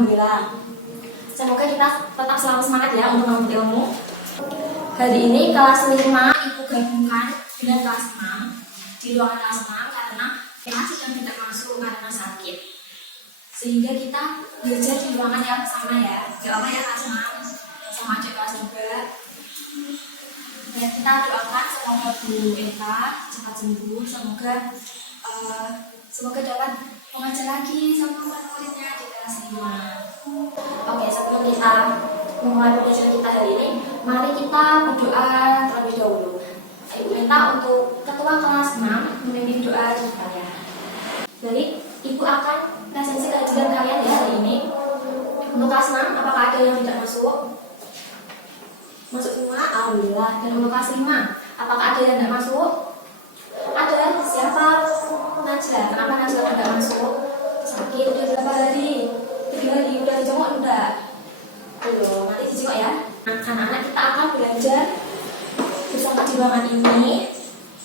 Alhamdulillah. Semoga kita tetap selalu semangat ya untuk menuntut ilmu. Hari ini kelas 5 Ibu gabungkan dengan kelas 6 di ruangan kelas 6 karena kelas sedang tidak masuk karena sakit. Sehingga kita belajar di ruangan yang sama ya. Gak apa ya kelas 6 sama adik kelas 2. Ya, kita doakan semoga Bu Eka cepat sembuh, semoga dapat mengajar lagi sama murid-muridnya di kelas 5. Oke, sebelum kita memulai pembelajaran kita hari ini, mari kita berdoa terlebih dahulu. Ibu minta untuk ketua kelas 6 memimpin doa kita ya. Jadi, Ibu akan presentasi kajian kalian ya hari ini. Untuk kelas 6, apakah ada yang tidak masuk? Masuk semua? Alhamdulillah. Dan untuk kelas 5, apakah ada yang tidak masuk? Ada. Siapa? Najla. Kenapa Najla tidak masuk? Sakit. Udah berapa hari? 3 hari. Udah dijenguk enggak? Belum. Nanti dijenguk ya. Anak-anak kita akan belajar bersama di ruangan ini.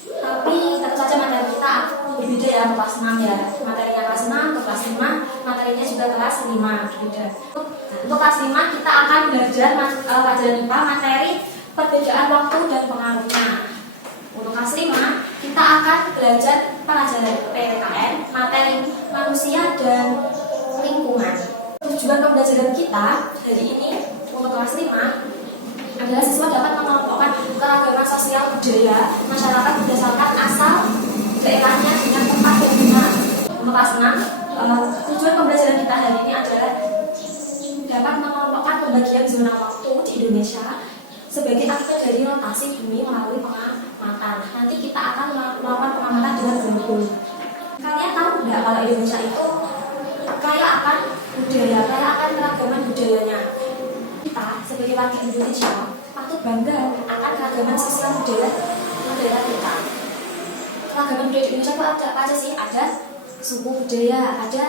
Tapi tentu saja materi kita berbeda ya kelas 6 ya. Materinya kelas 6 ke kelas 5, materinya juga kelas 5 berbeda. Untuk kelas 5 kita akan belajar pelajaran IPA materi perbedaan waktu dan pengaruhnya. Untuk kelas 5 kita akan belajar pelajaran PPKN materi manusia dan lingkungan. Tujuan pembelajaran kita hari ini untuk kelas 5 adalah siswa dapat mengelompokkan keragaman sosial budaya masyarakat berdasarkan asal daerahnya dengan tempat dan guna. Untuk kelas 6 tujuan pembelajaran kita hari ini adalah dapat mengelompokkan pembagian zona waktu di Indonesia sebagai akibat dari rotasi bumi melalui pengamatan. Nanti kita akan melakukan pengamatan dengan berembun. Kalian tahu tidak kalau Indonesia itu kaya akan budaya, kaya akan keragaman budayanya. Kita sebagai warga Indonesia patut bangga akan keragaman sosial budaya negara kita. Keragaman budaya di Indonesia itu ada apa aja sih? Ada suku budaya, ada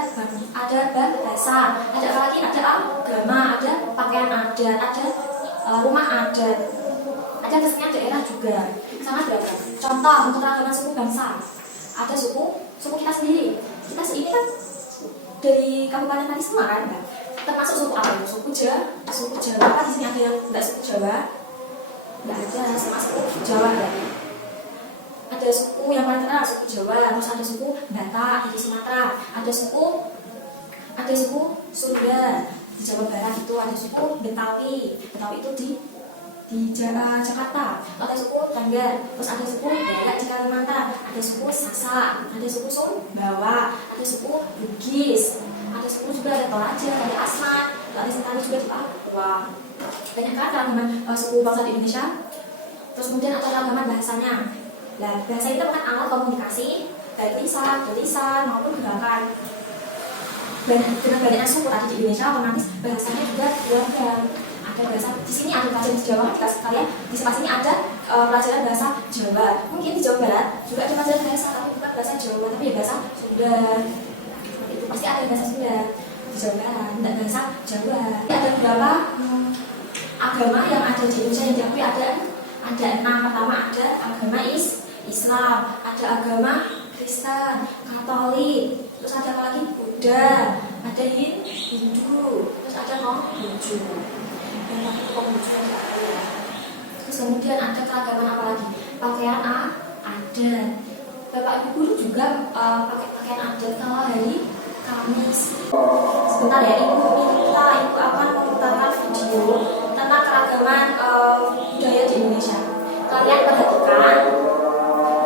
bahasa, ada apa lagi? Ada agama, ada pakaian adat, ada rumah adat, ada kesenian daerah juga, sangat beragam. Contoh untuk keragaman suku bangsa, ada suku kita sendiri. Kita ini kan dari Kabupaten Pati Semar kan, termasuk suku apa? Suku Jawa. Apa di sini ada yang nggak suku Jawa? Nggak ada, sama suku Jawa ya. Ada suku yang paling terkenal suku Jawa, terus ada suku Batak di Sumatera, ada suku Sunda di Jawa Barat itu, ada suku Betawi itu di Jakarta, ada suku Tengger, terus ada suku Dayak di Kalimantan, ada suku Sasak, ada suku Sumbawa, ada suku Bugis, ada suku juga ada Toraja, ada Asmat, ada Sentani juga di Papua. Banyak kan keragaman suku bangsa di Indonesia. Terus kemudian ada keragaman bahasanya. Nah, bahasa itu bukan alat komunikasi, baik tulisan maupun gerakan. Dengan banyaknya suku tadi di Indonesia, otomatis bahasanya juga beragam. Ada bahasa di sini ada pelajaran Jawa, kita sekalian di sebelah sini ada pelajaran bahasa Jawa. Mungkin di Jawa Barat juga ada pelajaran bahasa, tapi bukan bahasa Jawa, tapi bahasa Sunda. Itu pasti ada bahasa Sunda di Jawa Barat, tidak bahasa Jawa. Ada beberapa agama yang ada di Indonesia yang diakui ada 6. Pertama ada agama Islam, ada agama Kristen, Katolik, terus ada apa lagi? Buddha, ada Hindu, terus ada Konghucu. Terus kemudian ada keragaman apa lagi? Pakaian adat. Bapak Ibu guru juga pakai pakaian adat kalau hari Kamis. Sebentar ya, Ibu akan memutarkan video tentang keragaman budaya di Indonesia. Kalian perhatikan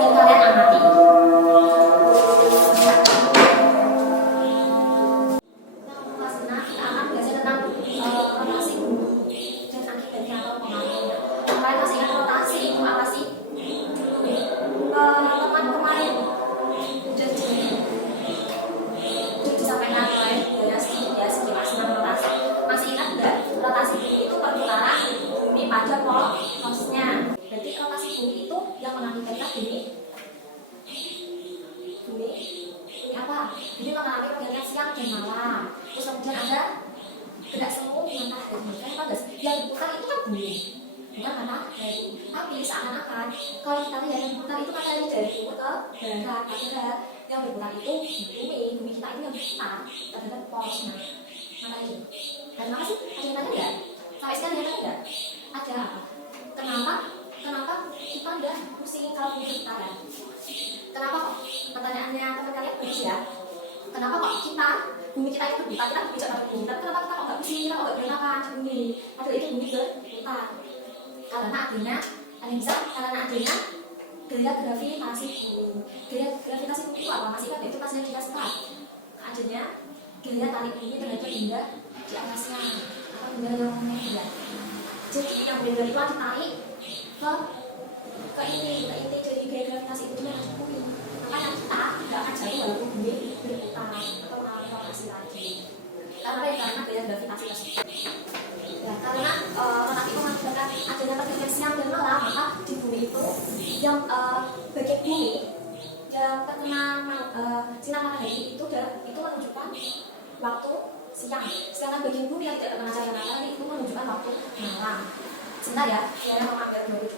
dan kalian amati. Kelas 6 kita akan belajar tentang rotasi bumi dan akibatnya atau pengaruhnya. Kalian masih ingat rotasi itu apa sih? Teman kemarin udah disampaikan oleh segi kelas 6 rotasi. Masih ingat nggak? Rotasi bumi itu perputaran bumi pada posnya. Berarti rotasi bumi itu yang mengakibatkan bumi apa? Bumi mengalami pergantian siang dan malam. Terus kemudian ada gerak semu matahari. Kenapa guys? Yang berputar itu kan bumi, bukan matahari. Tapi seakan-akan kalau kita lihat yang berputar itu matahari dari timur ke barat. Padahal yang berputar itu bumi kita ini yang berputar terhadap posnya. mata ini. Dan kenapa sih? Ada yang tanya nggak? Sampai sekarang dia tanya nggak? Ada apa? Kenapa kita udah pusing kalau bumi berputar? Kenapa kok? Pertanyaannya teman kalian bagus ya. Kenapa kok bumi kita itu berputar? Kita bicara pada bumi, tapi kenapa kita kok nggak pusing? Kita kok nggak bermakan di bumi? Padahal itu bumi berputar. Karena adanya, gaya gravitasi bumi. Gaya gravitasi bumi itu apa? Masih kan itu pas kita sekat. Adanya gaya tarik bumi terhadap benda di atasnya atau benda yang benda. Jadi yang benda itu ditarik ke inti dari gaya gravitasi itu yang bumi. Makanya kita nggak akan jatuh walaupun bumi berputar atau mengalami rotasi lagi. Karena gaya gravitasi tersebut. Ya, karena letak itu mengakibatkan adanya pergantian siang dan malam, maka di bumi itu yang bagian bumi yang terkena sinar matahari itu menunjukkan waktu siang, sedangkan bagian bumi yang tidak terkena cahaya matahari itu menunjukkan waktu malam. Sebentar ya, saya mau ambil dulu.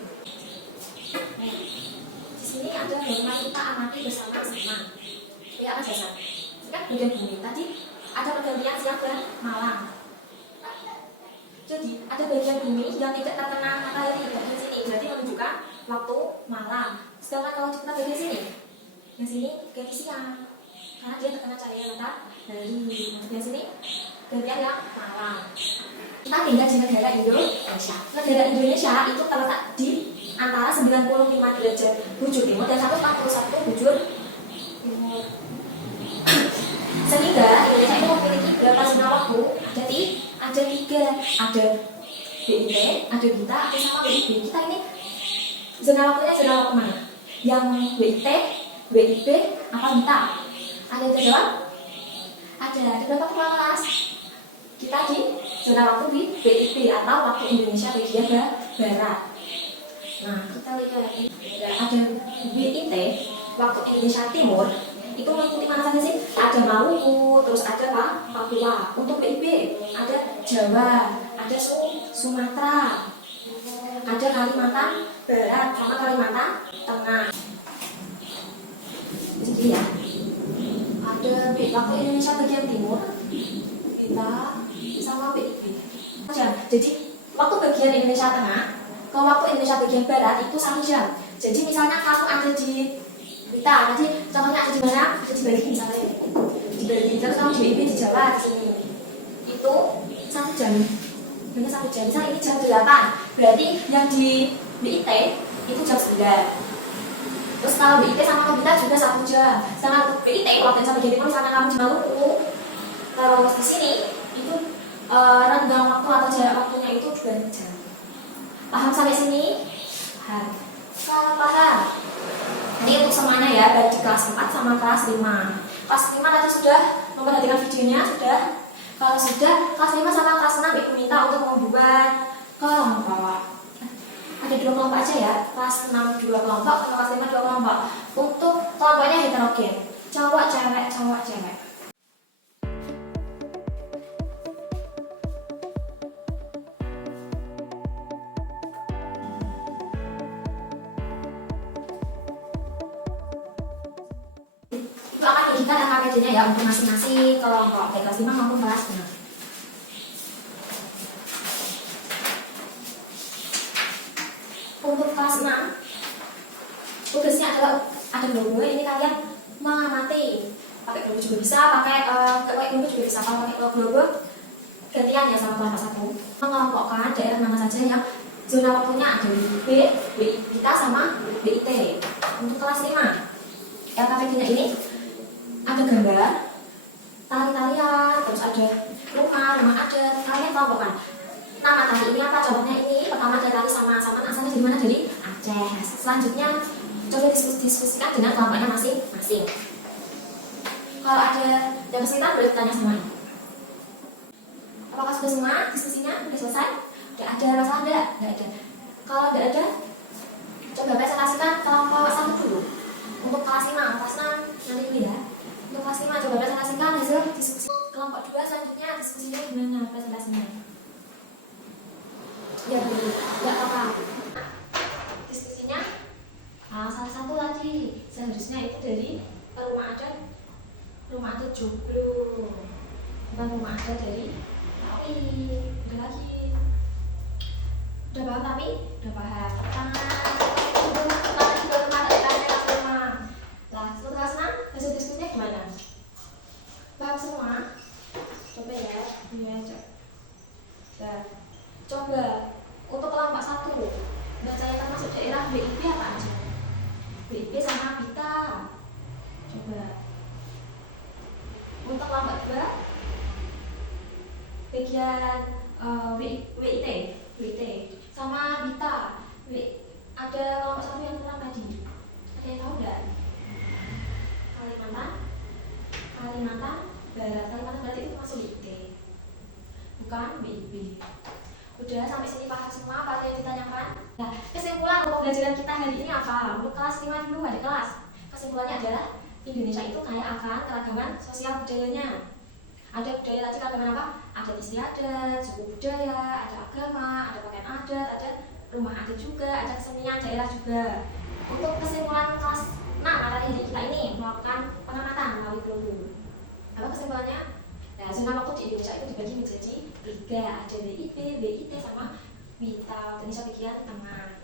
Di sini ada bagaimana kita amati bersama-sama. Ya, apa dasar? Kan bagian bumi tadi ada pergantian siang dan malam. Jadi ada bagian bumi yang tidak terkena matahari di bagian sini, berarti menunjukkan waktu malam. Sedangkan kalau kita bagian sini, yang sini ganti siang, karena dia terkena cahaya matahari. Bagian sini gantian yang malam. Kita tinggal di negara Indonesia. Negara Indonesia itu terletak di antara 95 derajat bujur timur dan 141 bujur timur. Sehingga Indonesia itu memiliki berapa zona waktu? Ada tiga, ada BIT, ada BITA, ada sama BIB. Kita ini zona waktunya zona waktu mana? Yang BIT, BIB, apa BITA? Ada yang jawab? Ada di berapa kepala kelas? Kita di zona waktu di BIB atau waktu Indonesia bagian barat. Nah, kita lihat ada BIT, waktu Indonesia Timur. Itu mengikuti mana saja sih? Ada Maluku, terus ada Papua. Untuk PIB ada Jawa, ada Sumatera, ada Kalimantan Barat sama Kalimantan Tengah. Jadi ya, ada waktu Indonesia bagian timur, kita sama PIB. Jadi waktu bagian Indonesia Tengah ke waktu Indonesia bagian Barat itu 1 jam. Jadi misalnya kamu ada di kita, nanti contohnya ada di mana? Ada di Bali misalnya. Di Bali, terus kamu di BIB di Jawa di sini. Itu 1 jam. Hanya 1 jam. Misalnya ini jam 8. Berarti yang di BIT itu jam 9. Terus kalau BIT sama kita juga 1 jam. Sedangkan BIT waktu yang sampai di timur misalnya kamu di Maluku. Kalau di sini itu renggang waktu atau jarak waktunya itu 2 jam. Paham sampai sini? Paham. Kalau paham. Ini untuk semuanya ya, baik di kelas 4 sama kelas 5. Kelas 5 nanti sudah memperhatikan videonya, sudah. Kalau sudah, kelas 5 sama kelas 6 Ibu minta untuk membuat kelompok. Ada 2 kelompok aja ya, kelas 6 2 kelompok, sama kelas 5 2 kelompok. Untuk kelompoknya heterogen, cowok cewek, cowok cewek. Itu akan diikat AKBD-nya ya untuk masing-masing kelompok baik kelas 5 maupun kelas 6. Untuk kelas 6 tugasnya adalah ada globo. Ini kalian mengamati pakai globo juga bisa, pakai globo juga bisa. Kalau pakai globo gantian ya sama kelompok 1. Mengelompokkan daerah mana saja yang zona waktunya ada di B, kita sama BIT. Untuk kelas 5 LKPD-nya ini ada gambar tali-talian, terus ada rumah adat. Kalian kelompokkan nama tali ini apa? Contohnya ini pertama ada tali sama-sama asalnya dari mana? Dari Aceh. Selanjutnya coba diskusikan dengan kelompoknya masing-masing. Kalau ada yang kesulitan boleh bertanya sama ini. Apakah sudah semua diskusinya? Sudah selesai? Tidak ada masalah enggak? Tidak ada. Kalau tidak ada, coba presentasikan kelompok 1 dulu. Untuk kelas 5, kelas 6 nanti dulu ya. Untuk kelas 5 coba presentasikan hasil diskusi. Kelompok 2 selanjutnya diskusinya gimana presentasinya? Ya boleh, tidak apa-apa. Diskusinya salah satu lagi seharusnya itu dari rumah adat Joglo. bukan rumah ada dari tapi udah lagi udah paham tapi udah paham tangan juga rumah ada kelas rumah lah sebelum kelas 6 hasil diskusinya gimana paham semua coba ya coba untuk kelompok 1 dan saya akan masuk daerah BIP apa aja BIP sama BITA coba untuk kelompok 2 bagian WIT sama BITA ada kelompok 1 yang kurang tadi ada yang tahu nggak? Kalimantan Barat berarti itu masuk WIT bukan BIP. Udah sampai sini paham semua apa yang ditanyakan? Nah, kesimpulan pembelajaran kita hari ini apa? Untuk kelas 5 dulu ada kelas. Kesimpulannya adalah Indonesia itu kaya akan keragaman sosial budayanya. Ada budaya tadi keragaman apa? Ada istiadat, suku budaya, ada agama, ada pakaian adat, ada rumah adat juga, ada kesenian daerah juga. Untuk kesimpulan kelas 6 materi kita ini melakukan pengamatan melalui peluru. Apa kesimpulannya? Nah, zona waktu di Indonesia itu dibagi menjadi 3, ada BIP, WIT, sama BITA, Indonesia bagian tengah.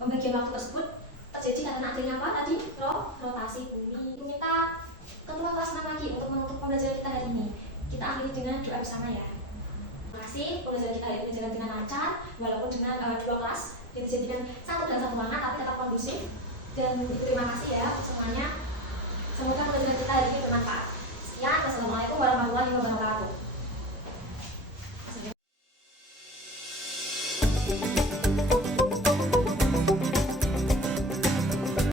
Pembagian waktu tersebut terjadi karena adanya apa tadi? Rotasi bumi. Kita ketua kelas 6 lagi untuk menutup pembelajaran kita hari ini. Kita akhiri dengan doa bersama ya. Terima kasih, pembelajaran kita hari ini berjalan dengan lancar, walaupun dengan 2 kelas dijadikan satu dan satu ruangan tapi tetap kondusif. Dan terima kasih ya semuanya.